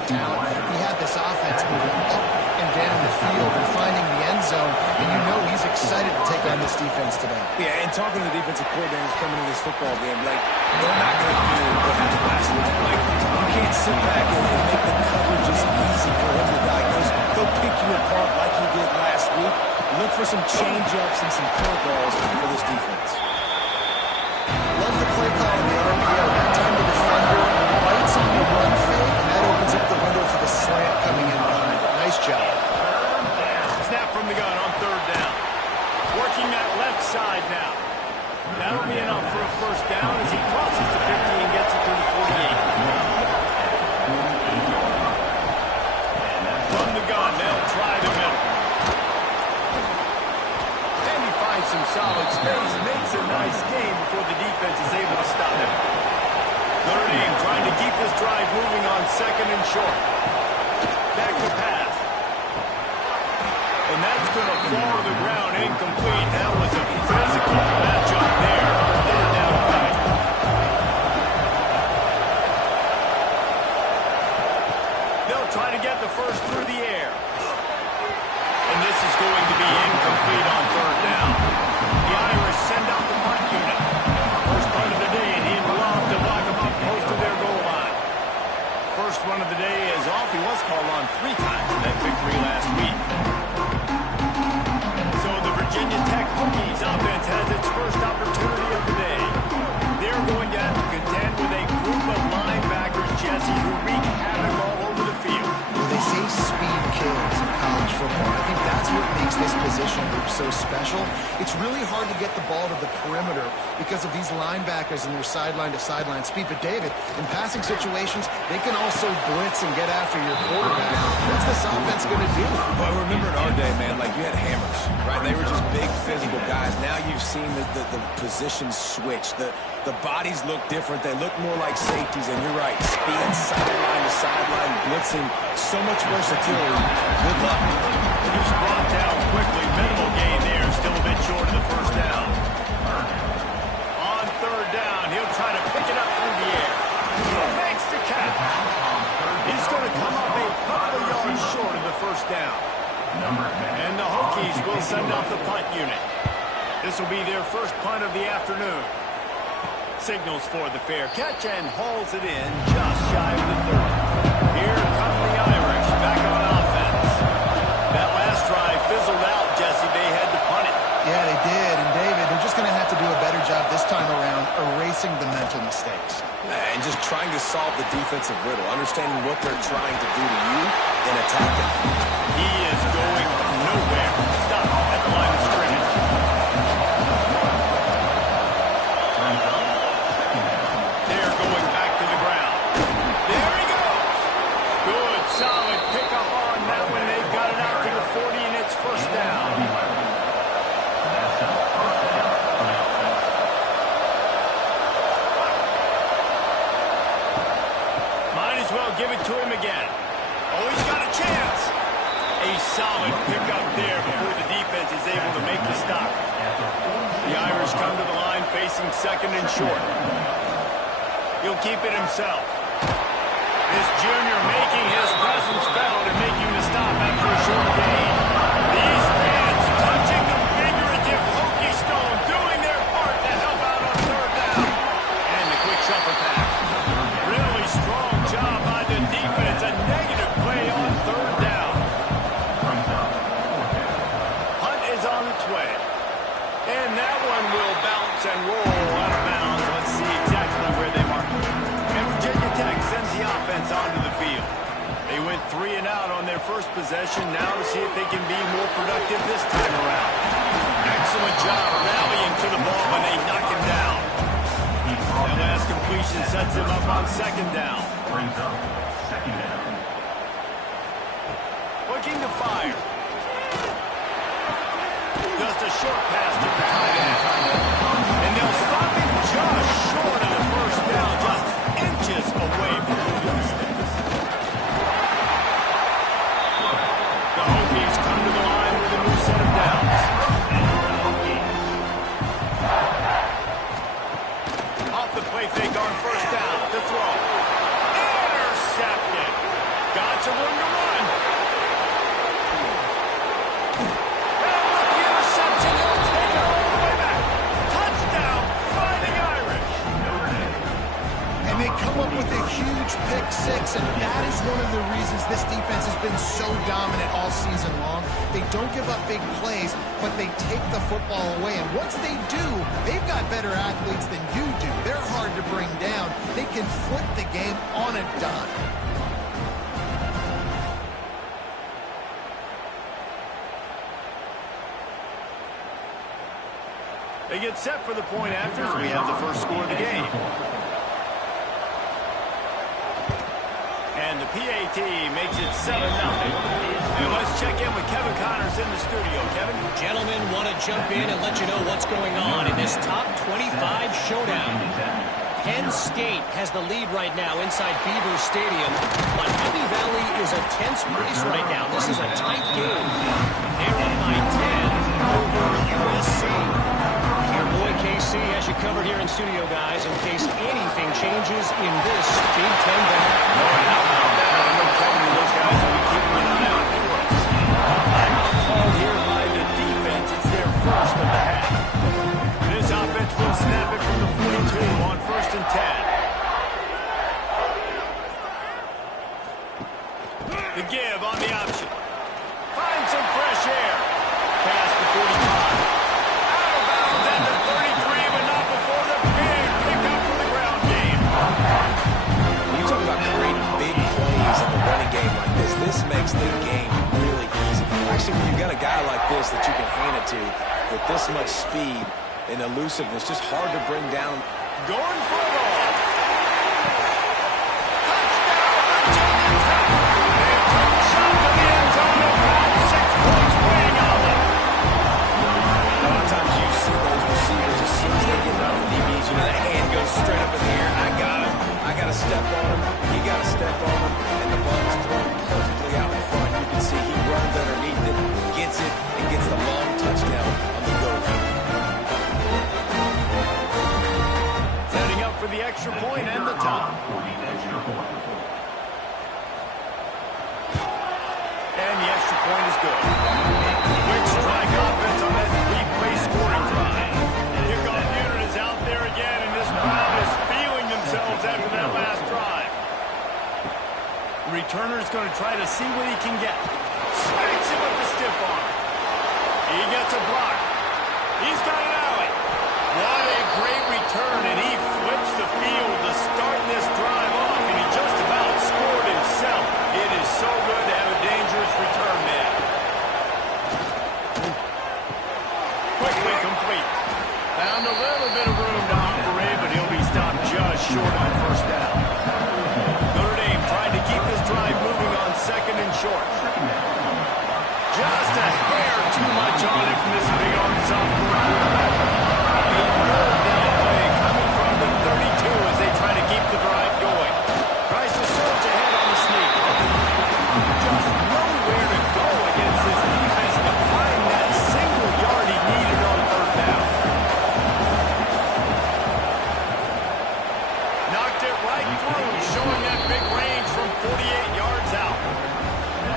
all-around talent. He had this offense moving up and down the field and finding the end zone, and you know he's excited to take on this defense today. Yeah, and talking to the defensive coordinators coming into this football game, like, they're not going to do what happened last week. Like, you can't sit back and make the coverages easy for him to diagnose. He'll pick you apart like he did last week. Look for some change-ups and some curveballs for this defense. Love the play call in the RPO. That time the defender bites on the run fake, and that opens up the window for the slant coming in behind it. Nice job. Snap from the gun on third down. Working that left side now. That'll be enough for a first down as he crosses the 50 and gets it to the 48. From the gun, they'll try the middle. And he finds some solid space, makes a nice game before the defense is able to stop him. Notre Dame trying to keep this drive moving on second and short. Back to pass. And that's going to fall to the ground incomplete. That was a physical matchup there. Third down coming. They'll try to get the first through the air. And this is going to be incomplete on third down. The Irish send out the punt unit. First punt of the day, and he'd love to lock them up close to their goal line. First one of the day is off. He was called on 3 times in that victory last week. Virginia Tech Hokies offense has its first opportunity of the day. They're going to have to contend with a group of linebackers, Jesse, who wreak havoc all over the field. Well, they say speed kills in college football. I think that's what makes this position group so special. It's really hard to get the ball to the perimeter because of these linebackers and their sideline-to-sideline speed. But, David, in passing situations, they can also blitz and get after your quarterback. What's this offense going to do? Well, remember in our day, man, like, you had hammers, right? They were just big physical guys. Now you've seen the positions switch. The bodies look different. They look more like safeties, and you're right. Speed, sideline to sideline, blitzing, so much versatility. Good luck. He's brought down quickly. Minimal gain there. Still a bit short of the first down. On third down, he'll try to pick it up through the air. Makes the catch. He's going to come up a couple of yards short of the first down. And the Hokies will send out the punt unit. This will be their first punt of the afternoon. Signals for the fair catch and hauls it in just shy of the 30. Here come the Irish back on offense. That last drive fizzled out, Jesse. They had to punt it. Yeah, they did. And, David, they're just going to have to do a better job this time around erasing the mental mistakes. And just trying to solve the defensive riddle, understanding what they're trying to do to you and attack it. He is going nowhere. Stop at the line of scrimmage. They're going back to the ground. There he goes. Good, solid pickup on that one. They've got it out to the 40, and it's first down. Might as well give it to him again. Oh, he's got a chance. A solid pickup there before the defense is able to make the stop. The Irish come to the line facing second and short. He'll keep it himself. This junior making his presence felt and making the stop after a short gain. These fans touching the figurative Hokie stone, doing their part to help out on third down. And the quick shuffle pass. Really strong job by the defense. A negative play on third down. Hunt is on its way. And that one will bounce and roll out of bounds. Let's see exactly where they mark it. And Virginia Tech sends the offense onto the field. They went 3 and out on their first possession. Now to see if they can be more productive this time around. Excellent job rallying to the ball when they knock him down. That last completion sets him up on second down. Brings up second down. Looking to fire. Just a short pass to the tight end. And they'll stop him just short of the first down, just inches away from moving the sticks. The Hokies come to the line with a new set of downs. Off the play fake on first down to throw. Intercepted. to run. And with the interception, he'll take it all the way back. Touchdown, Fighting Irish. And they come up with a huge pick-6, and that is one of the reasons this defense has been so dominant all season long. They don't give up big plays, but they take the football away. And once they do, they've got better athletes than you do. They're hard to bring down. They can flip the game on a dime. They get set for the point after as we have the first score of the game. And the PAT makes it 7-0. And let's check in with Kevin Connors in the studio. Kevin? Gentlemen, want to jump in and let you know what's going on in this top 25 showdown. Penn State has the lead right now inside Beaver Stadium, but Happy Valley is a tense place right now. This is a tight game. They're up by 10 over USC. Your boy KC has you covered here in studio, guys, in case anything changes in this Big Ten battle. No, how about that? I know Kevin and those guys will be keeping an eye out for us. I'm called here by the defense. It's their first of the half. This offense will snap it from the 42 on 1st and 10. The give on the option. Find some fresh air. Past the 45. Out of bounds at the 33, but not before the big pickup for the ground game. When you talk about creating big plays in the running game like this makes the game really easy. Actually, when you've got a guy like this that you can hand it to with this much speed and elusiveness, just hard to bring down. Going for it all. Touchdown, Virginia Tech. They took a shot to the end zone and got 6 points waiting on them. A lot of times you see those receivers as soon as they get out of DBs, you know, that hand goes straight up in the air. I got him. I got to step on him. He got to step on him. And the ball is thrown perfectly out in front. You can see he runs underneath it, gets it, and gets the long touchdown on the go route. Setting up for the extra point and the tie. And the extra point is good. Quick strike offense on that 3-play scoring drive. Kickoff unit is out there again, and this crowd is feeling themselves after that last drive. The returner's going to try to see what he can get. Smacks him with the stiff arm. He gets a block. He's got an alley. What a great return, and he flips the field to start this drive off, and he just about scored himself. It is so good to have a dangerous return man. Quickly complete. Found a little bit of room to operate, but he'll be stopped just short on 1st down. Notre Dame trying to keep this drive moving on 2nd and short. Just a hair too much on it from this big-arm sophomore quarterback. A third down play coming from the 32 as they try to keep the drive going. Tries to surge ahead on the sneak. Just nowhere to go against this defense to find that single yard he needed on 3rd down. Knocked it right through, showing that big range from 48 yards out.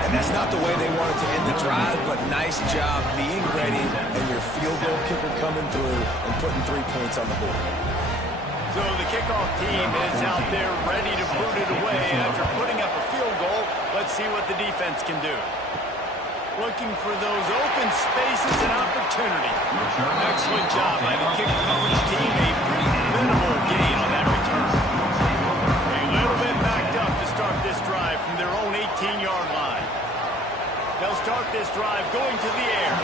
And that's not the way they wanted to end the drive, but nice job being ready and your field goal kicker coming through and putting 3 points on the board. So the kickoff team is out there ready to boot it away after putting up a field goal. Let's see what the defense can do. Looking for those open spaces and opportunity. Excellent job by the kick coverage team. A pretty minimal gain on that return. A little bit backed up to start this drive from their own 18-yard line. They'll start this drive going to the air.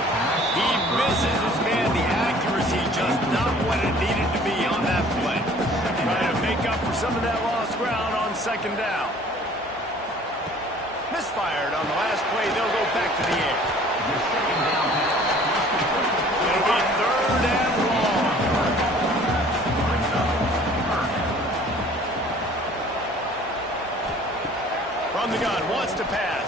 He misses his man. The accuracy just not what it needed to be on that play. Trying to make up for some of that lost ground on 2nd down. Misfired on the last play. They'll go back to the air. It'll be 3rd and long. From the gun, wants to pass.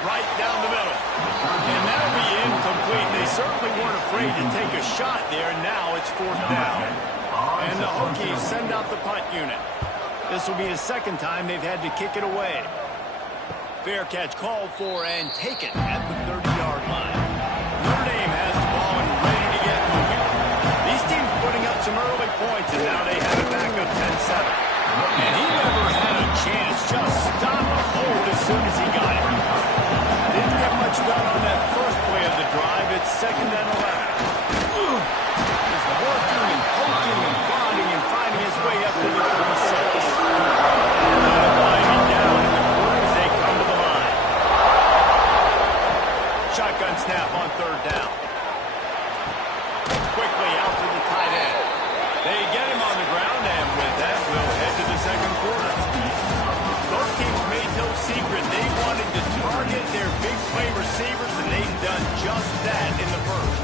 Right down the middle. And that'll be incomplete. They certainly weren't afraid to take a shot there. Now it's 4th down. And the Hokies send out the punt unit. This will be the 2nd time they've had to kick it away. Fair catch called for and taken at the 30-yard line. Notre Dame has the ball and ready to get moving. These teams putting up some early points, and now they have it back up 10-7. And he never had a chance. Just stopped the hold as soon as he got it. Didn't get much done on that first play of the drive. It's 2nd and 11. He's working and poking and prodding and finding his way up to the 36. Winding down in the quarters, they come to the line. Shotgun snap on 3rd down. Quickly out to the tight end. They get him on the ground, and with that, we'll head to the 2nd quarter. Both teams made no secret. They wanted to target their big play receivers, and they've done just that in the first.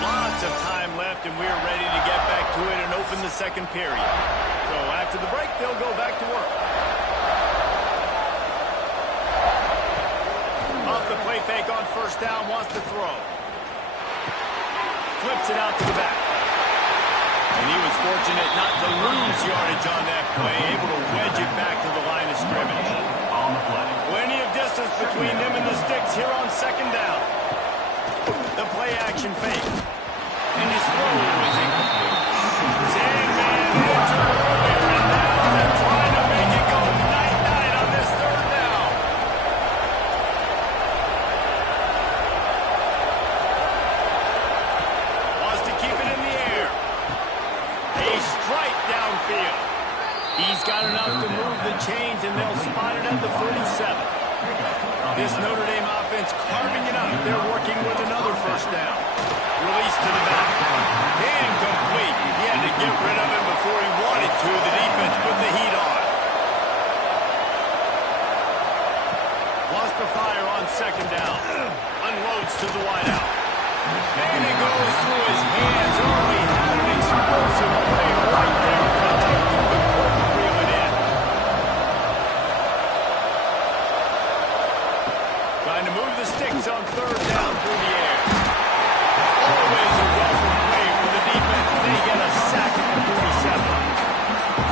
Lots of time left, and we're ready to get back to it and open the 2nd period. So after the break, they'll go back to work. Off the play fake on 1st down, wants to throw. Flips it out to the back. And he was fortunate not to lose yardage on that play, able to wedge it back to the line of scrimmage. Plenty of distance between them and the sticks here on 2nd down. The play action fake. And his throw is incomplete. Sandman hits it earlier, and now they're trying to make it go 9-9 on this 3rd down. Wants to keep it in the air. A strike downfield. He's got enough to move the chains, and they'll spot it at the 47. This Notre Dame offense carving it up. They're working with another 1st down. Release to the back. Incomplete. He had to get rid of him before he wanted to. The defense put the heat on. Lost the fire on 2nd down. Unloads to the wideout. And it goes through his hands. Early had an explosive play right there in front of him. Couldn't reel it in. Trying to move the sticks on 3rd down through the air. Always a welcome play for the defense. They get a sack at the 47.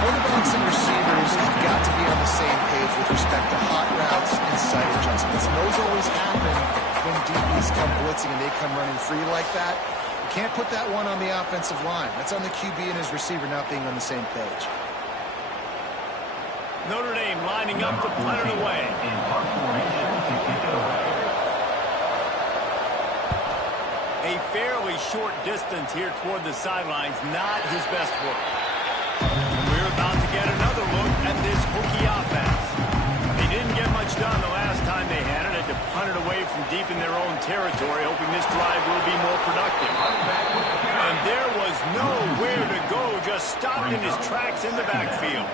Quarterbacks and receivers have got to be on the same page with respect to hot routes and sight adjustments. And those always happen when DBs come blitzing and they come running free like that. You can't put that one on the offensive line. That's on the QB and his receiver not being on the same page. Notre Dame lining up to punt it away. A fairly short distance here toward the sidelines, not his best work. And we're about to get another look at this Hokie offense. They didn't get much done the last time they had it. Had to punt it away from deep in their own territory, hoping this drive will be more productive. And there was nowhere to go, just stopped in his tracks in the backfield.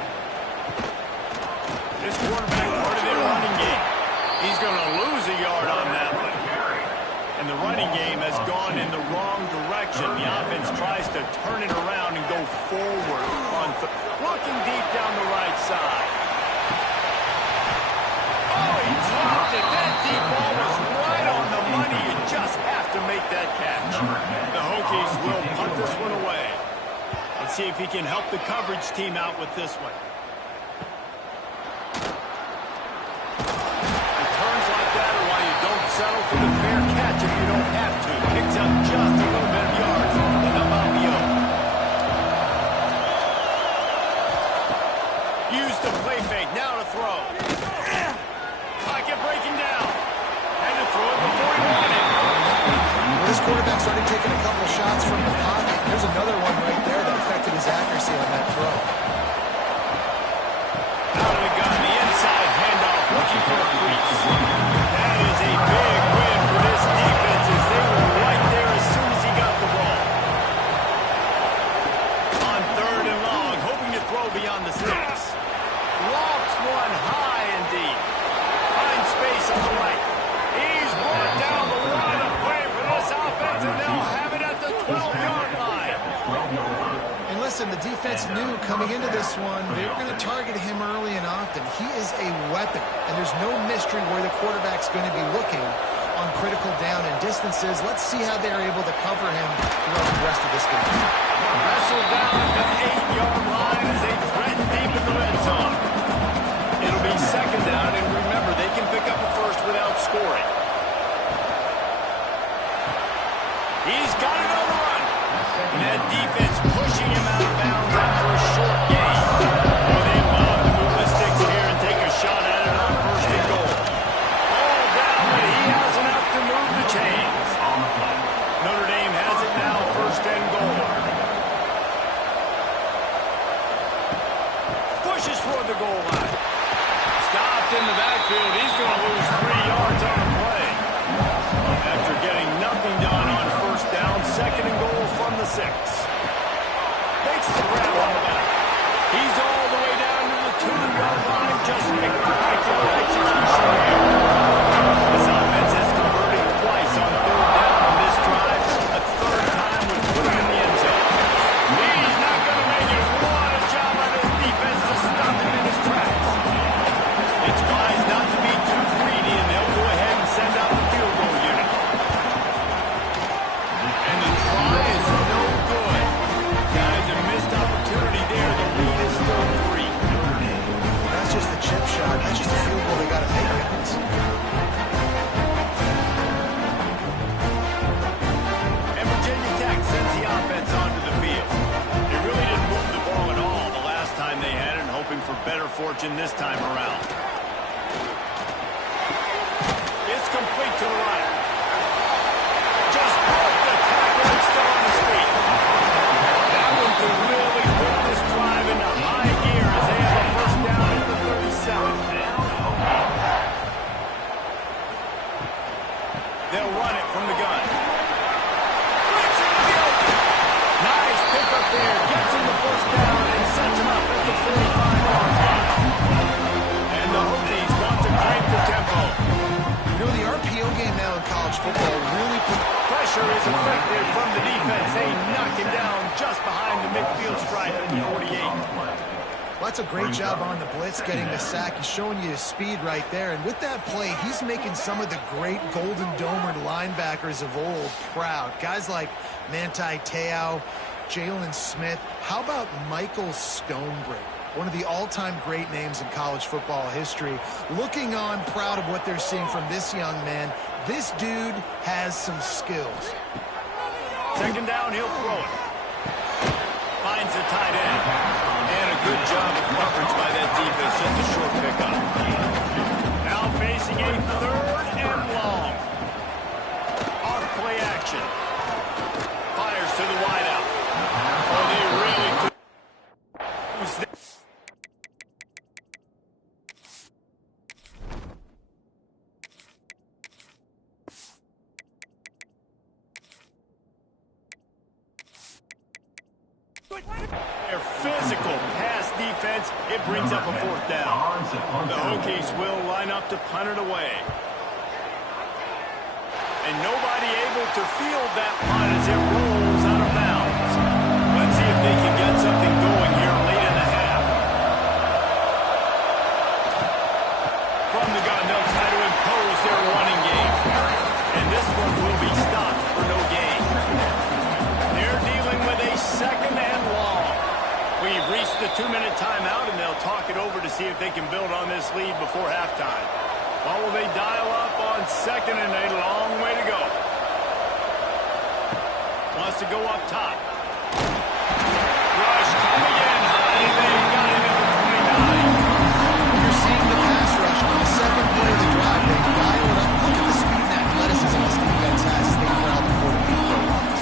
This quarterback part of their running game. He's going to lose a yard on that one. And the running game has gone in the wrong direction. The offense tries to turn it around and go forward. Looking deep down the right side. Oh, he dropped it. That deep ball was right on the money. You just have to make that catch. The Hokies will punt this one away. Let's see if he can help the coverage team out with this one. Returns like that are why you don't settle for the fair catch if you don't have to. Picks up just a little bit of yards. And how about the use the play fake. Now to throw. Pocket breaking down. And to throw it before he wanted. This quarterback's already taken a couple of shots from the pocket. There's another one right there that affected his accuracy on that throw. Out of the gun, the inside handoff, looking for a crease. That is a big win for this defense as they were right there as soon as he got the ball. On 3rd and long, hoping to throw beyond the sticks. Lofts one high and deep. Finds space on the right. He's brought down the line of play for this offense, and they'll have it at the 12-yard line. And listen, the defense knew coming into this one, they were going to target him early and often. He is a weapon, and there's no mystery where the quarterback's going to be looking. on critical down and distances. Let's see how they're able to cover him throughout the rest of this game. Wrestled down at the 8-yard line as they threaten deep in the red zone. It'll be second down, and remember, they can pick up a first without scoring. He's got another run. And that defense pushing him out of bounds after a short gain. Well, they love to move the sticks here and take a shot at it on first and goal. All down, but he has enough to move the chains. Notre Dame has it now, first and goal. Pushes toward the goal line. Stopped in the backfield. He's going to lose 3 yards on the play. After getting nothing done on first down, second and goal from the 6. Makes the grab on the back. He's all the way down to the 2-yard line. Just spectacular execution here. This offense has converted twice on third down on this drive. A third time would put him in the end zone. He's not going to make it. What a job by this defense to stop him in his tracks. It's wise not to be too greedy, and they'll go ahead and send out the field goal unit. And the try is no good. Guys, a missed opportunity there. The lead is still 3. That's just a chip shot. That's just a field goal they got to make, guys. And Virginia Tech sends the offense onto the field. They really didn't move the ball at all the last time they had it, hoping for better fortune this time around. It's complete to the right. Just broke the tackle and still on his feet. That one could really put this drive into high gear as they have a first down at the 37. They'll run it from the gun. Breaks into the open. Nice pickup there. Gets him the first down and sets him up at the 45-yard line. And the Hokies want to crank the tempo. You know, the RPO game now in college football really put... Pressure is effective from the defense. They knock him down just behind the midfield stripe at the 48. Well, that's a great job on the blitz, getting the sack. He's showing you his speed right there. And with that play, he's making some of the great Golden Domer linebackers of old proud. Guys like Manti Te'o, Jalen Smith. How about Michael Stonebreaker? One of the all-time great names in college football history. Looking on, proud of what they're seeing from this young man. This dude has some skills. Second down, he'll throw it. Finds the tight end. And a good job of coverage by that defense. Just a short pickup. Now facing a third and long. Off play action. Fires to the wideout. Oh, they really could. Their physical pass defense, it brings up a fourth down. The Hokies will line up to punt it away. And nobody able to field that punt as it rolls out of bounds. Let's see if they can get something going here late in the half. From the gun, they'll try to impose their running game. And this one will be stopped for no gain. They're dealing with a second and long. We've reached the 2-minute timeout, and they'll talk it over to see if they can build on this lead before halftime. Or will they dial up on second and a long way to go? Wants to go up top. Rush coming in high. They got him at the 29. You're seeing the pass rush on the second play of the drive. They dial it up. Look at the speed and athleticism this defense has as they crowd the 40-yard line.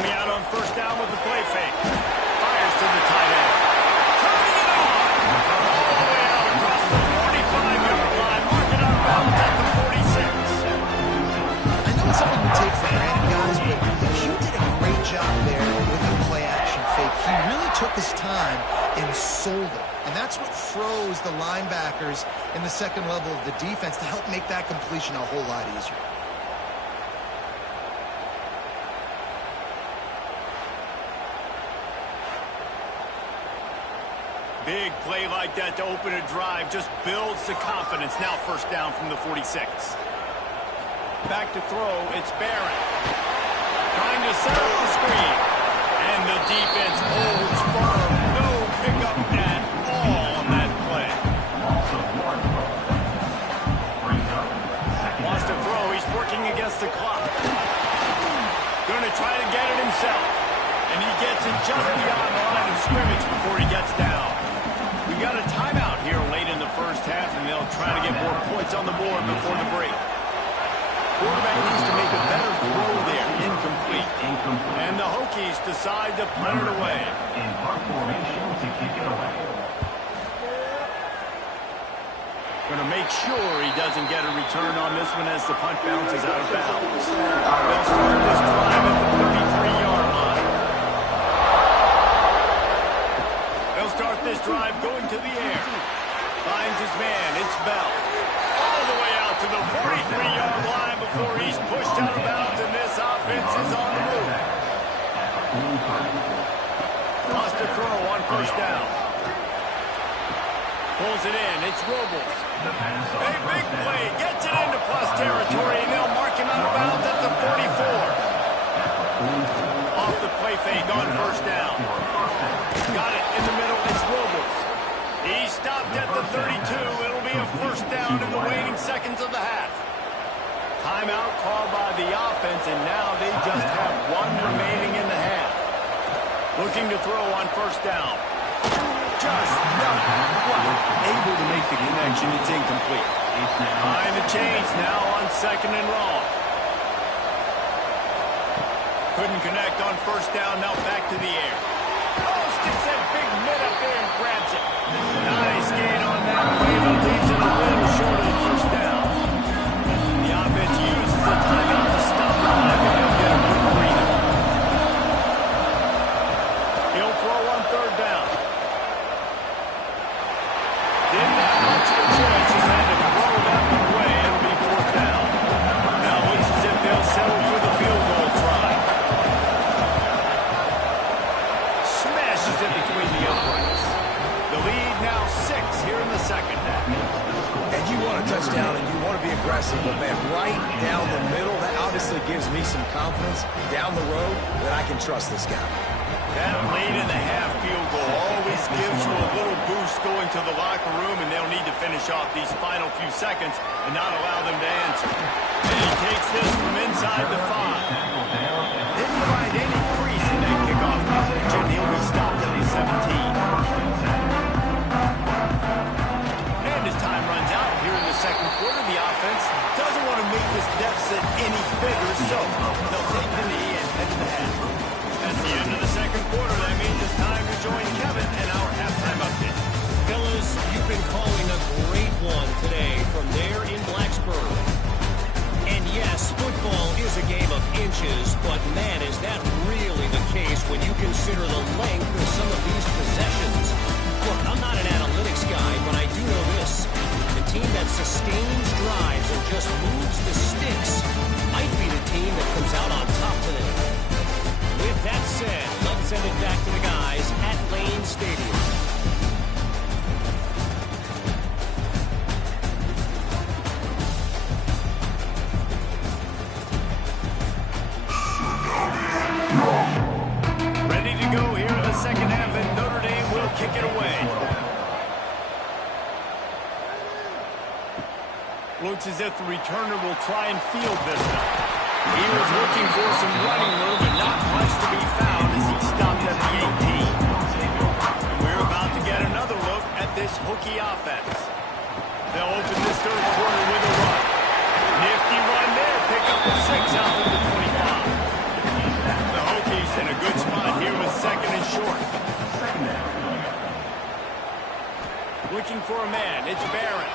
Coming out on first down with the play fake. Fires to the tight end. Turning it on. All the way out across the 45-yard line. Marking out of bounds at the 46. I know it's something we take for granted, guys, but Hugh did a great job there with the play-action fake. He really took his time and sold it. And that's what froze the linebackers in the second level of the defense to help make that completion a whole lot easier. Big play like that to open a drive just builds the confidence. Now first down from the 46. Back to throw, it's Barron. Trying to set up the screen. And the defense holds firm. No pickup at all on that play. Wants to throw, he's working against the clock. Going to try to get it himself. And he gets it just beyond the line of scrimmage before he gets down. We got a timeout here late in the first half, and they'll try to get more points on the board before the break. Quarterback needs to make a better throw there. Incomplete. And the Hokies decide to punt it away. In punt formation to kick it away. Going to make sure he doesn't get a return on this one as the punt bounces out of bounds. They'll start this drive at the 33-yard line. They'll start this drive going to the air. Finds his man. It's Bell. All the way out to the 43-yard line before he's pushed out of bounds, and this offense is on the move. Lost to throw on first down. Pulls it in. It's Robles. A big play. Gets it into plus territory, and they'll mark him out of bounds at the 44. Off the play fake on first down. Got it in the middle. It's Robles. He stopped at the 32. It'll be a first down in the waning seconds of the half. Timeout called by the offense, and now they just have one remaining in the half. Looking to throw on first down. Just not able to make the connection. It's incomplete. Behind the chains now on second and long. Couldn't connect on first down. Now back to the air. Oh, sticks that big mid up there and grabs it. Nice gain on that play, but leaves it a little short of the first down. The offense uses the timeout to stop the clock and they'll get a quick breather. He'll throw on third down. Didn't have much of a choice. He's had to throw that one away. It'll be fourth down. Now it looks as if they'll settle for the field goal try. Smashes it between the uprights. The lead now 6 here in the second. And you want a touchdown and you want to be aggressive, but man, right down the middle, that obviously gives me some confidence down the road that I can trust this guy. That late in the half field goal always gives you a little boost going to the locker room, and they'll need to finish off these final few seconds and not allow them to answer. And he takes this from inside the 5. Didn't find any crease in that kickoff coverage, and he'll be stopped at the 17. And as time runs out here in the second quarter, the offense doesn't want to make this deficit any bigger, so they'll take the knee and head to the half. That's the end of the second quarter. That means it's time to join Kevin and our halftime update. Fellas, you've been calling a great one today from there in Blacksburg. And yes, football is a game of inches, but man, is that really the case when you consider the length of some of these possessions. Look, I'm not an analytics guy, but I do know this. The team that sustains drives and just moves the sticks might be the team that comes out on top today. With that said, let's send it back to the guys at Lane Stadium. Ready to go here in the second half, and Notre Dame will kick it away. Looks as if the returner will try and field this one. He was looking for some running room, but not much to be found as he stopped at the 18. And we're about to get another look at this Hokie offense. They'll open this third quarter with a run. Nifty run there, pick up the 6 out of the 25. The Hokies Looking for a man. It's Barron.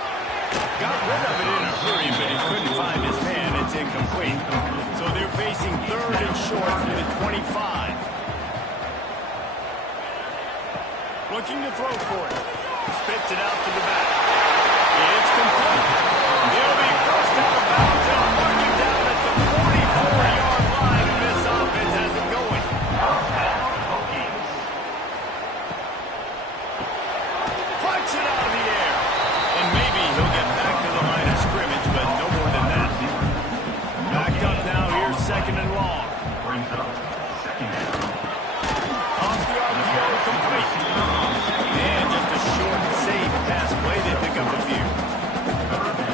Got rid of it in a hurry, but he couldn't find his man. It's incomplete. So they're facing third and short from the 25. Looking to throw for it. Spits it out to the back. It's complete. He'll be first out of bounds. They'll mark him down at the 44-yard line, and this offense has it going. Punch it out of the air. And maybe he'll get back to the line of scrimmage, but no more than that. Backed up now. Here's second and long. Off the RPO, complete. And just a short, safe pass play. They pick up a few.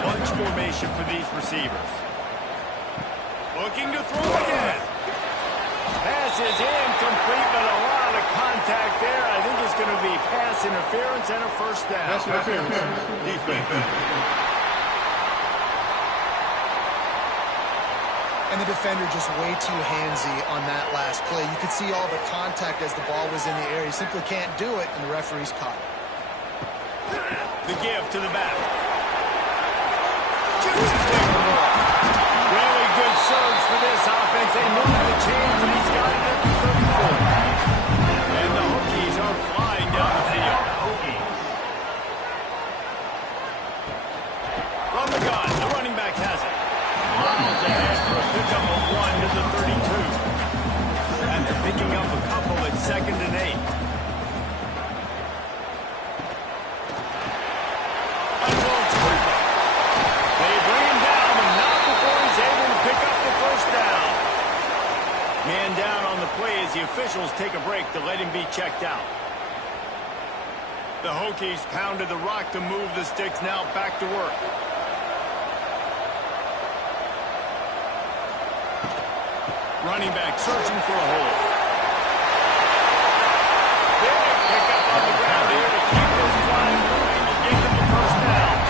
Bunch formation for these receivers. Looking to throw again. Pass is incomplete, but a lot of contact there. I think it's going to be pass interference and a first down. Pass interference. Defense. And the defender just way too handsy on that last play. You could see all the contact as the ball was in the air. He simply can't do it, and the referee's caught it. The give to the back. Really good surge for this offense. They move the chains, and he's got it at the 34. And the Hokies are flying down the field. From the gun, the running back has it. Miles ahead for a pickup of 1 to the 32. After picking up a couple at 2nd and 8. They bring him down, but not before he's able to pick up the first down. Man down on the play as the officials take a break to let him be checked out. The Hokies pounded the rock to move the sticks, now back to work. Running back searching for a hole. Big pickup on the ground here to keep this drive moving to get them the first down.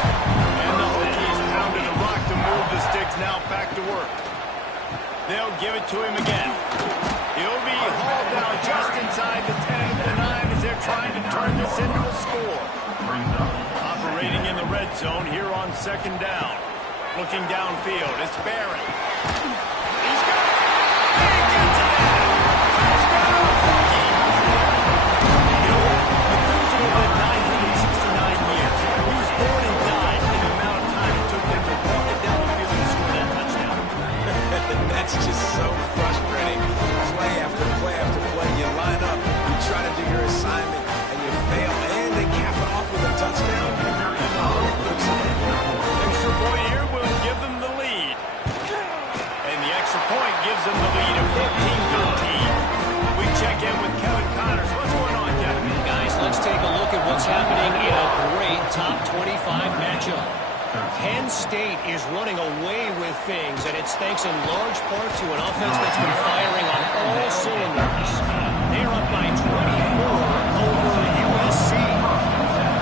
And the Hokies pounded the rock to move the sticks, now back to work. They'll give it to him again. He'll be hauled down just inside the 10 at the 9 as they're trying to turn this into a score. Operating in the red zone here on 2nd down. Looking downfield, it's Barron. He's got it. He gets it in. Touchdown, Hokies. You know what? Methuselah lived 969 years. He was born and died in the amount of time it took them to walk it down the field and score that touchdown. That's just so frustrating. Play after play after play. You line up, you try to do your assignment, and you fail, and they cap it off with a touchdown. Extra point here will give them the lead. And the extra point gives them the lead of 15-13. We check in with Kevin Connors. What's going on, Kevin? Guys, let's take a look at what's happening in a great top 25 matchup. Penn State is running away with things, and it's thanks in large part to an offense that's been firing on all cylinders. They're up by 24 over USC.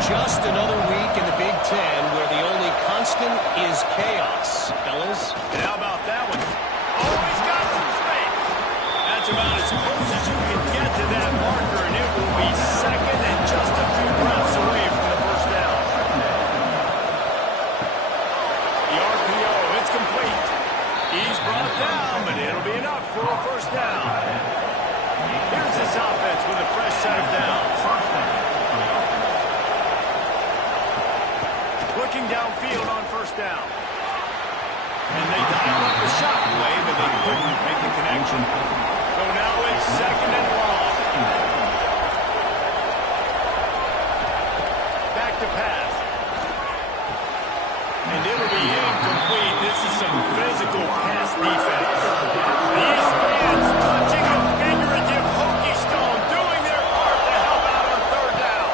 Just another week in the Big Ten where the only constant is chaos. Fellas? And how about that one? Always got some space. That's about as close as you can get to that marker, and it will be second and just a few breaths away from the first down. The RPO, it's complete. He's brought down, but it'll be enough for a first down. Here's this offense with a fresh set of downs. Looking downfield on first down. And they dialed up the shot play, but they couldn't make the connection. So now it's 2nd and long. Back to pass. And it'll be incomplete. This is some physical pass defense. These fans touching a figurative Hokie stone, doing their part to help out on 3rd down.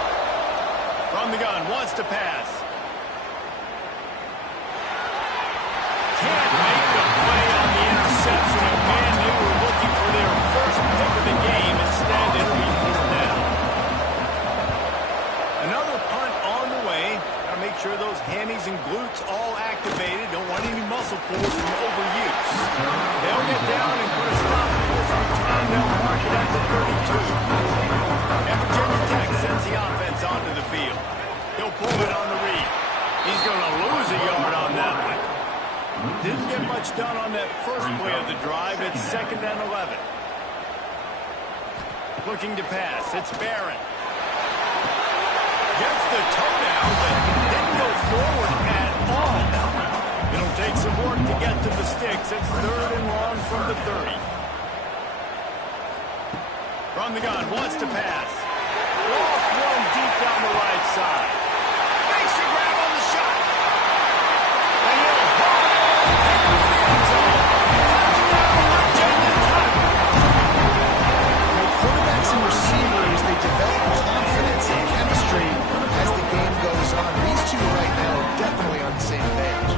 From the gun, wants to pass. Can't make the play on the interception, and man, they were looking for 2nd and 11. Looking to pass. It's Barron. Gets the toe down, but didn't go forward at all. It'll take some work to get to the sticks. It's 3rd and long from the 30. From the gun, wants to pass. Lost one deep down the right side. Makes a grab on the shot. And he'll haul it all into the end zone. Touchdown, Virginia Tech. Quarterbacks and receivers, they develop confidence and chemistry as the game goes on. These two right now are definitely on the same page.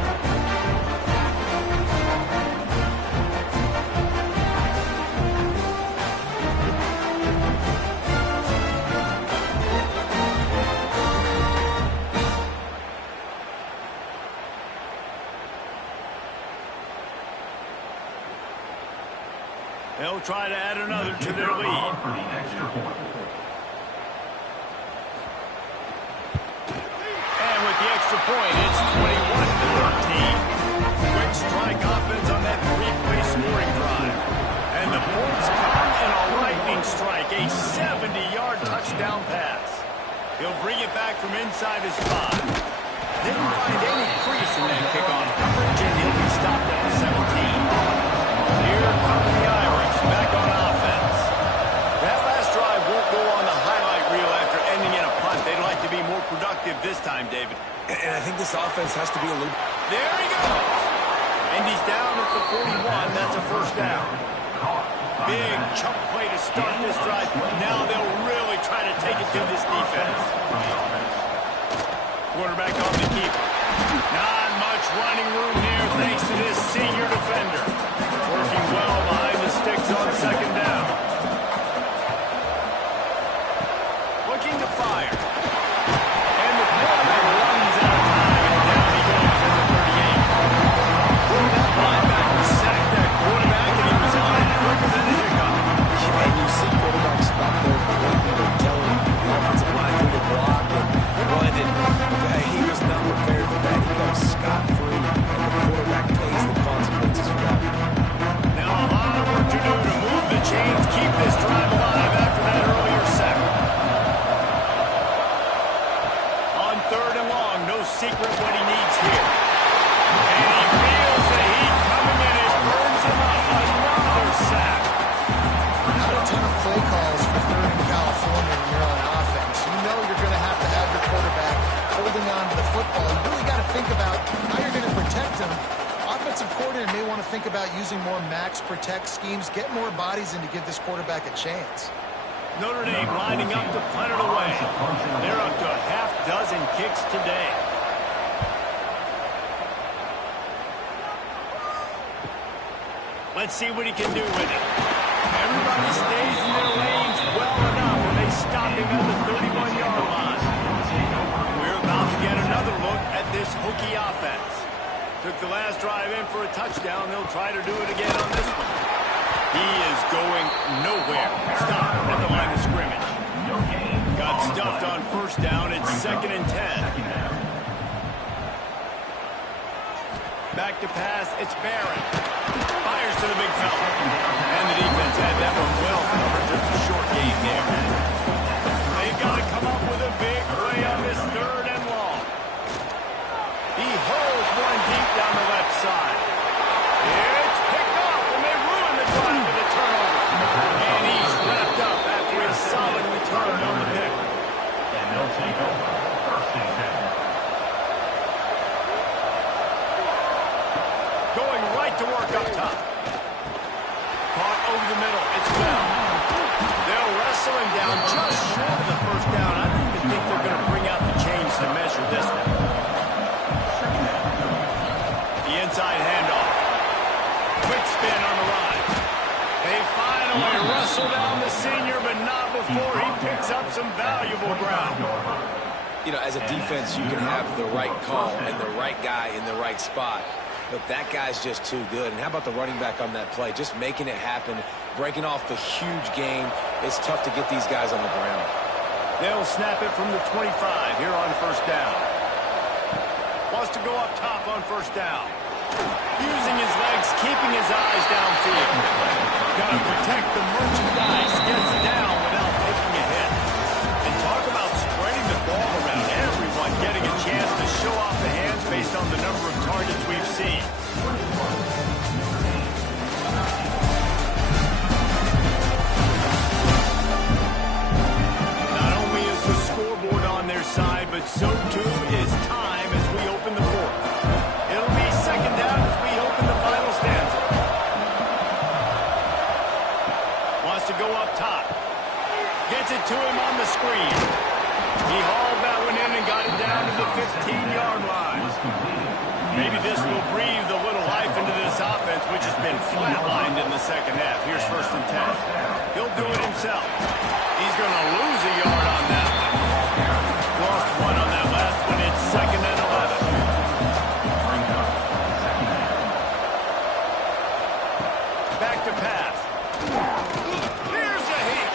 They'll try to add another to their lead. And with the extra point, it's 21-13. Quick strike offense on that three-play scoring drive. And the points come in a lightning strike, a 70-yard touchdown pass. He'll bring it back from inside his 5. Didn't find any crease in that kickoff coverage, and he'll be stopped at the 17. Here come the Irish back on offense. That last drive won't go on the highlight reel after ending in a punt. They'd like to be more productive this time, David. And I think this offense has to be a little... There he goes. And he's down at the 41. That's a 1st down. Big chunk play to start this drive. Now they'll really try to take it to this defense. Quarterback on the keeper. Not much running room here thanks to this senior defender. Working well behind the sticks on 2nd down. Looking to fire. And the quarterback runs out of time, and down he goes at the 38. That linebacker sacked that quarterback, and he was on it quicker than a hiccup. And you see quarterbacks back there telling the offensive line who to block and run, and he was not prepared for that. He comes scot-free, and the quarterback pays the consequences for that. Now a lot of work to do to move the chains, keep this drive alive after that earlier sack. On 3rd and long, no secret what he needs here. And he feels the heat coming in. It burns him up. Another sack. Not a ton of play calls for 3rd in California when you're on offense. You know you're going to have your quarterback holding on to the football. You really got to think about how you're going to protect him. Offensive coordinator may want to think about using more max protect schemes, get more bodies in to give this quarterback a chance. Notre Dame lining up to punt it away. They're up to a half-dozen kicks today. Let's see what he can do with it. Everybody stays in their lanes well enough, and they stop him at the 31-yard line. We're about to get another look at this Hokie offense. Took the last drive in for a touchdown. They'll try to do it again on this one. He is going nowhere. Stop at the line of scrimmage. Got stuffed on 1st down. It's 2nd and 10. Back to pass. It's Barron. Fires to the big fella. And the defense had that one well covered. Just a short gain there. They've got to come up with a big play on this 3rd and long. He hurls one deep down the left side. It's picked off, and they ruin the drive with a turnover. And he's wrapped up after a solid return on the pick. And they'll take over 1st and 10. Going right to work up top. Caught over the middle. It's Bell. They'll wrestle him down just short of the 1st down. I don't even think they're going to bring out the chains to measure this one. The inside handoff. Quick spin on the run. They finally wrestle down the senior, but not before he picks up some valuable ground. You know, as a defense, you can have the right call and the right guy in the right spot. But that guy's just too good. And how about the running back on that play? Just making it happen, breaking off the huge gain. It's tough to get these guys on the ground. They'll snap it from the 25 here on 1st down. Wants to go up top on 1st down. Using his legs, keeping his eyes downfield. Got to protect the merchandise. Gets down without taking a hit. And talk about spreading the ball around. Everyone getting a chance to show off the hands based on the number of targets we've seen. Not only is the scoreboard on their side, but so too is time as we open the fourth. It'll be second down as we open the final stanza. Wants to go up top. Gets it to him on the screen. He hauled that one in and got it down to the 15-yard line. Maybe this will breathe a little life into this offense, which has been flatlined in the second half. Here's 1st and 10. He'll do it himself. He's going to lose a yard on that one. Lost one on that last one. It's 2nd and 11. Back to pass. Here's a hit.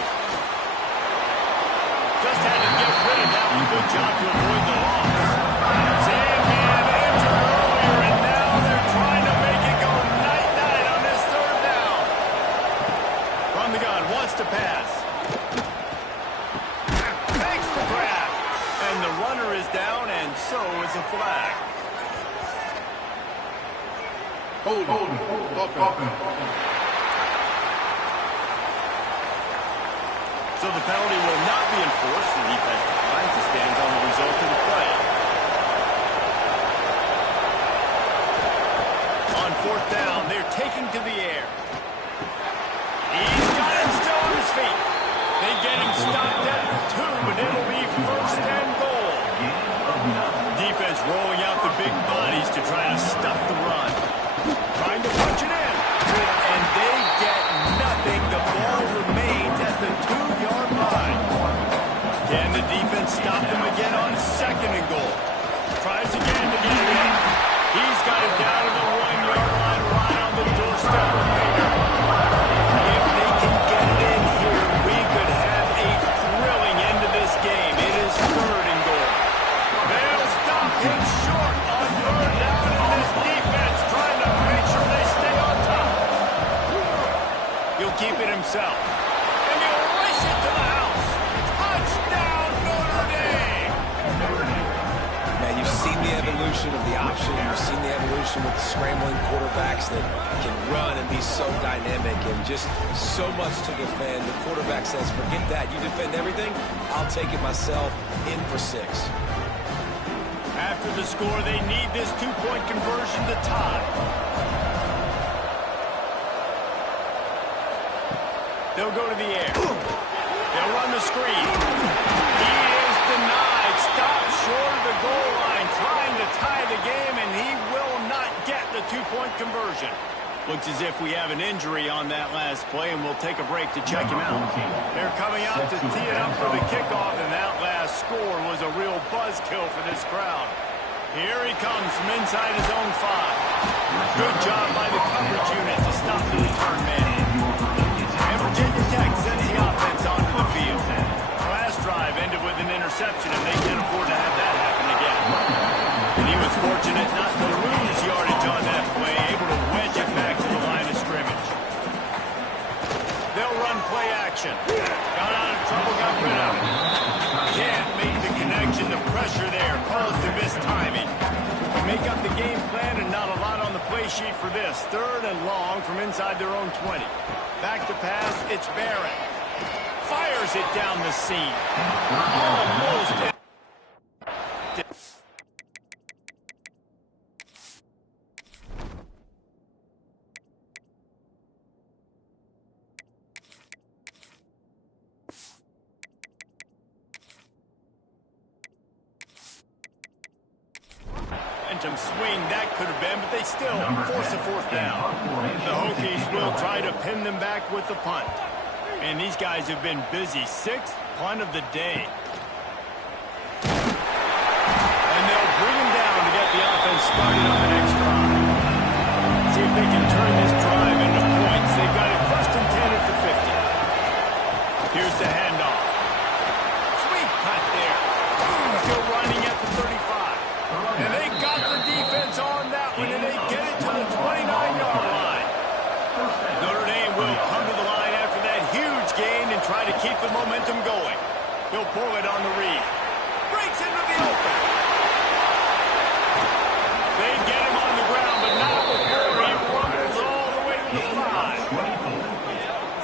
Just had to get rid of that one. Good job to avoid the loss. Sandman entered earlier, and now they're trying to make it go night-night on this 3rd down. From the gun, wants to pass. Thanks for grab. And the runner is down, and so is a flag. Hold on. So the penalty will not be enforced. The defense declines to stand on the result of the play. On 4th down, they're taking to the air. He's got him still on his feet. They get him stopped at the 2, but it'll be 1st and goal. Defense rolling out the big bodies to try to stuff the run. Trying to punch it in. And they get nothing. The ball remains at the 2-yard line. Can the defense stop them again on 2nd and goal? Tries again to get it in. He's got it down to the 1-yard line, right on the doorstep of Baker. If they can get it in here, we could have a thrilling end to this game. It is 3rd and goal. They'll stop him short on 3rd down, and this defense trying to make sure they stay on top. He'll keep it himself. And he'll race it to the house. Touchdown, Notre Dame! Man, you've seen the evolution of the option. You've seen the evolution with scrambling quarterbacks that can run and be so dynamic and just so much to defend. The quarterback says, forget that. You defend everything, I'll take it myself. In for 6. After the score, they need this 2-point conversion to tie. They'll go to the air. They'll run the screen. He is denied. Stopped short of the goal line, trying to tie the game, and he will not get the 2-point conversion. Looks as if we have an injury on that last play, and we'll take a break to check him out. They're coming out to tee it up for the kickoff, and that last score was a real buzzkill for this crowd. Here he comes from inside his own 5. Good job by the coverage unit to stop the return man. And Virginia Tech sends the offense onto the field. The last drive ended with an interception, and they can't afford to have that happen again. And he was fortunate not to lose yardage on that play, able to wedge it back to the line of scrimmage. They'll run play action. Got out of trouble, got rid of it. Can't make the connection. The pressure there caused the missed timing. They make up the game plan, and not a lot on the play sheet for this. 3rd and long from inside their own 20. Back to pass, it's Barrett. Fires it down the seam. Almost. Swing that could have been, but they still force a 4th down. The Hokies will try to pin them back with the punt. And these guys have been busy. 6th punt of the day. And they'll bring him down to get the offense started on the next drive. See if they can turn this drive into points. They've got it 1st and 10 at the 50. Here's the handoff. Sweet cut there. Still running at the 35. And they got the defense on that one, and they get it to the They'll try to keep the momentum going. He'll pull it on the read. Breaks into the open. They get him on the ground, but not before he rumbles all the way to the 5.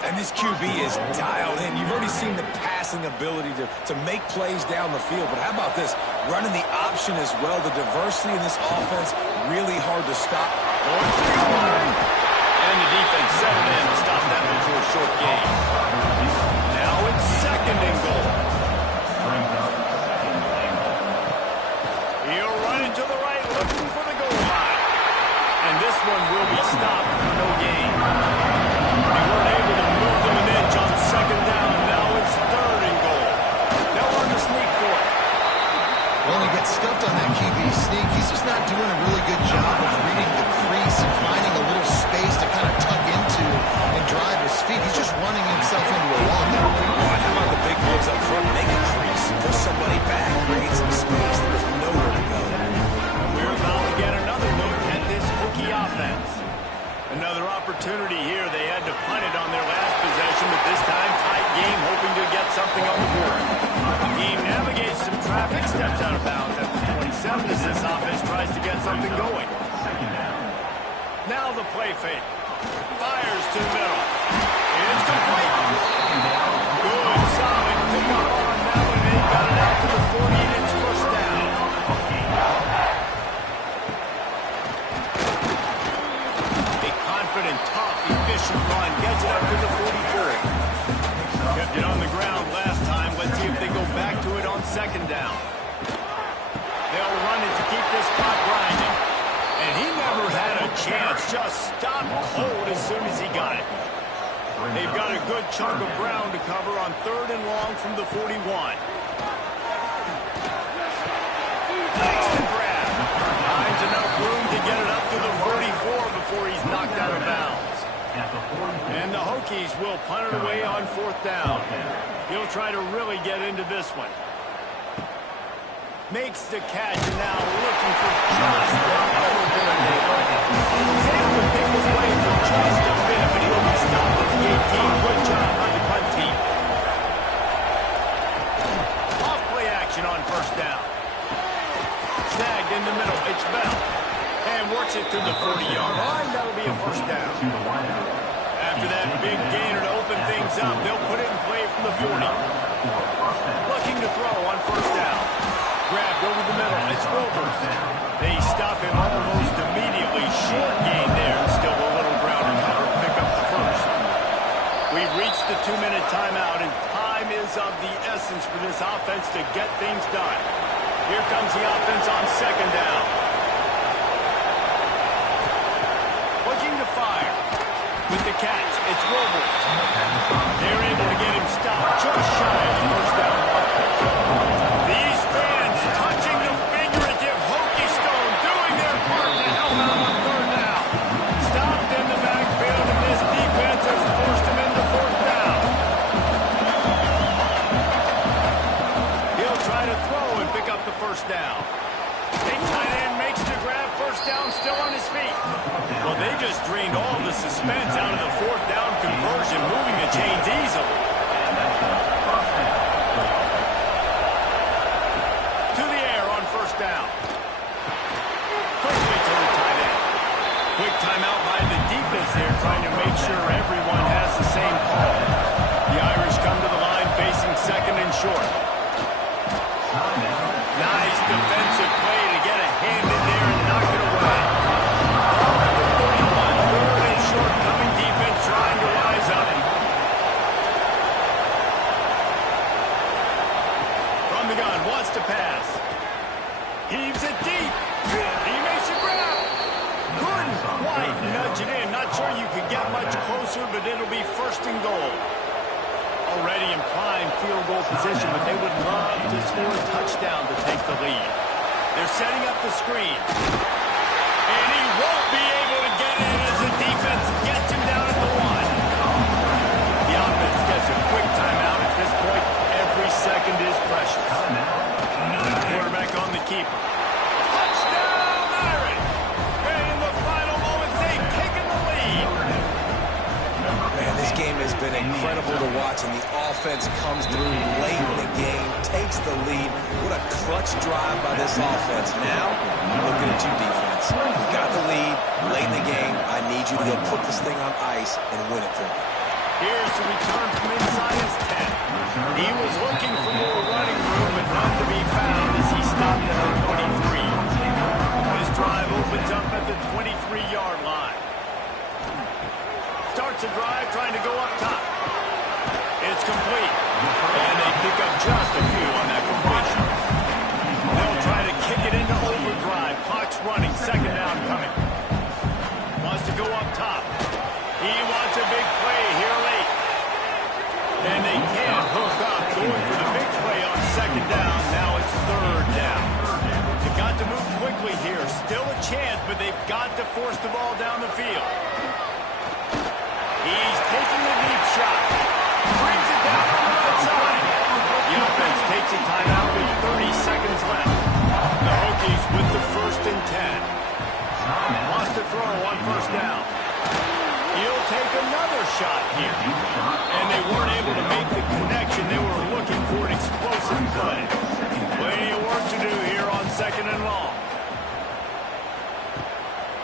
And this QB is dialed in. You've already seen the passing ability to make plays down the field. But how about this? Running the option as well. The diversity in this offense, really hard to stop. And the defense settled in to stop that one for a short gain. Now it's 2nd and goal. He'll run it to the right, looking for the goal line. And this one will be stopped for no gain. They weren't able to move them an inch on 2nd down. Now it's 3rd and goal. They'll run the sneak for it. Well, he gets stuffed on that QB sneak. He's just not doing a really good job of reading the crease and finding a little space to kind of tuck into and drive his feet. He's just running himself into a wall there. How about the big moves up front? Make a crease, push somebody back, create some space. There's nowhere to go. We're about to get another look at this Hokie offense. Another opportunity here. They had to punt it on their last possession, but this time tight game, hoping to get something on the board. He navigates some traffic, steps out of bounds at the 27 as this offense tries to get something going. Now the play fake. Fires to the middle. It's complete. Good, solid pickup on that one. They got it out to the 40, and it's 1st down. A confident, tough, efficient run gets it up to the 44. Kept it on the ground last time. Let's see if they go back to it on 2nd down. They'll run it to keep this clock grinding. And he never had a chance. Just stopped cold as soon as he got it. They've got a good chunk of ground to cover on 3rd and long from the 41. Makes the grab. Finds enough room to get it up to the 44 before he's knocked out of bounds. And the Hokies will punt it away on 4th down. He'll try to really get into this one. Makes the catch, and now looking for just a little bit of neighbor. He's able to pick his way for just a bit, but he'll be stopped at the 18. Good job on the punt team. Off play action on 1st down. Snagged in the middle. It's Bell. And works it to the 40-yard line. That'll be a 1st down. After that big gainer to open things up, they'll put it in play from the 40. Looking to throw on 1st down. Grabbed over the middle. It's Wilbers. They stop him almost immediately. Short gain there. Still a little ground to cover. Pick up the 1st. We've reached the 2-minute timeout, and time is of the essence for this offense to get things done. Here comes the offense on 2nd down. Looking to fire. With the catch, it's Wilbers. They're able to get him stopped just shy of the 1st down mark. These fans touching the figurative Hokie stone, doing their part to help out on 3rd down. Stopped in the backfield, and this defense has forced him into 4th down. He'll try to throw and pick up the 1st down. Big tight end makes the grab. 1st down, still on his feet. Well, they just drained all the suspense out of the 4th down conversion, moving the chains easily. To the air on 1st down. Quickly to the tight end. Quick timeout by the defense there, trying to make sure everyone has the same call. The Irish come to the line facing 2nd and short. Nice defensive play to get a hand in there and knock it away. Ball at the 41, 3rd and short, coming defense trying to rise up. From the gun, wants to pass. Heaves it deep. He makes a grab. Couldn't quite nudge it in. Not sure you could get much closer, but it'll be 1st and goal. Already in prime field goal position, but they would love to score a touchdown to take the lead. They're setting up the screen. And he won't be able to get in as the defense gets him down at the 1. The offense gets a quick timeout at this point. Every second is precious. Quarterback on the keeper. Touchdown, Irish! And in the final moments, they've taken the lead. Man, this game has been incredible to watch. stretch, and the offense comes through late in the game, takes the lead. What a clutch drive by this offense. Now, looking at you, defense. You got the lead late in the game. I need you to go put this thing on ice and win it for me. Here's the return from inside his 10. He was looking for more running room, but none to be found as he stopped at the 23. His drive opens up at the 23-yard line. Starts a drive trying to go up top. It's complete. And they pick up just a few on that completion. They'll try to kick it into overdrive. Clock's running. Second down coming. Wants to go up top. He wants a big play here late. And they can't hook up. Going for the big play on second down. Now it's third down. They've got to move quickly here. Still a chance, but they've got to force the ball down the field. He's taking the deep shot. Brings it down on the right side. The offense takes a timeout with 30 seconds left. The Hokies with the 1st and 10. Wants to throw on first down. He'll take another shot here. And they weren't able to make the connection. They were looking for an explosive play. Plenty of work to do here on second and long.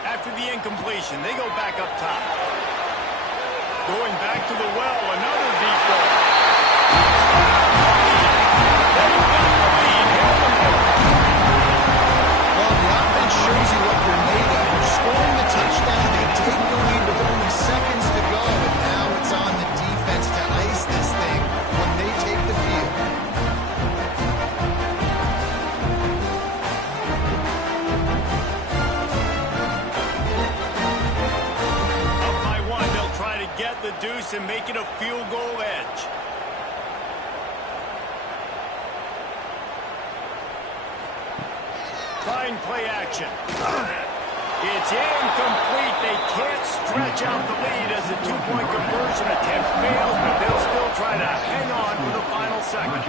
After the incompletion, they go back up top. Going back to the well, another deep ball. Well, the offense shows you what they're made of. They're scoring the touchdown. They take the lead with only seconds to go. And now it's on the defense to ice this thing when they take the field. Get the deuce and make it a field goal edge. Trying play action. It's incomplete. They can't stretch out the lead as the two-point conversion attempt fails, but they'll still try to hang on for the final seconds.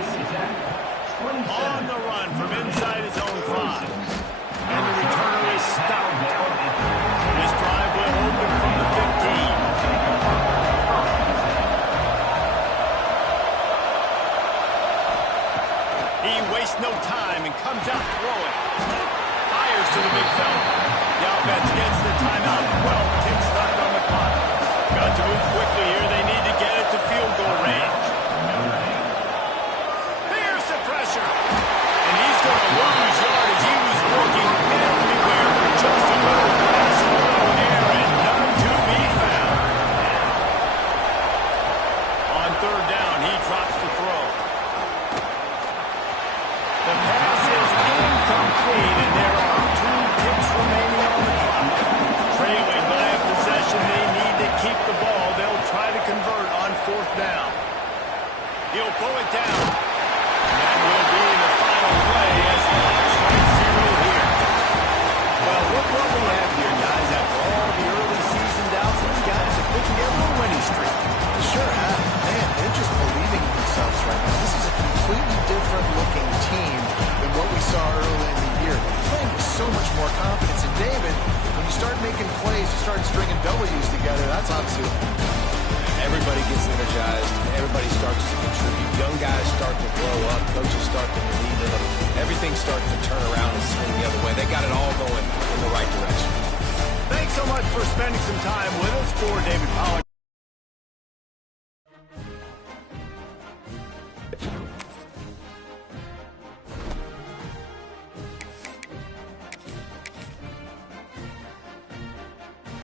On the run from inside his own 5. And the returner is stopped. This drive will open from the 15. He wastes no time and comes out throwing. Fires to the big fella. The offense gets the timeout. 12 ticks left on the clock. Got to move quickly here. They need to get it to field goal range. Here's the pressure. And he's going to lose yardage. He was looking everywhere for just a little grass, a little air, and none to be found. On third down, he drops the throw. The pass is incomplete, and there are 2 ticks remaining on the clock. Trailing by a possession, they need to keep the ball. They'll try to convert on 4th down. He'll pull it down. And that will be the final play as the Hawks run 0 here. Well, look what we have here, guys. After all the early season doubts, these guys have put together a winning streak. They sure have. Man, they're just believing in themselves right now. This is a completely different looking team than what we saw early in the year. They're playing with so much more confidence. And David, when you start making plays, you start stringing W's together, that's obviously. Everybody gets energized. Everybody starts to contribute. Young guys start to grow up. Coaches start to believe in them. Everything starts to turn around and swing the other way. They got it all going in the right direction. Thanks so much for spending some time with us. For David Pollack.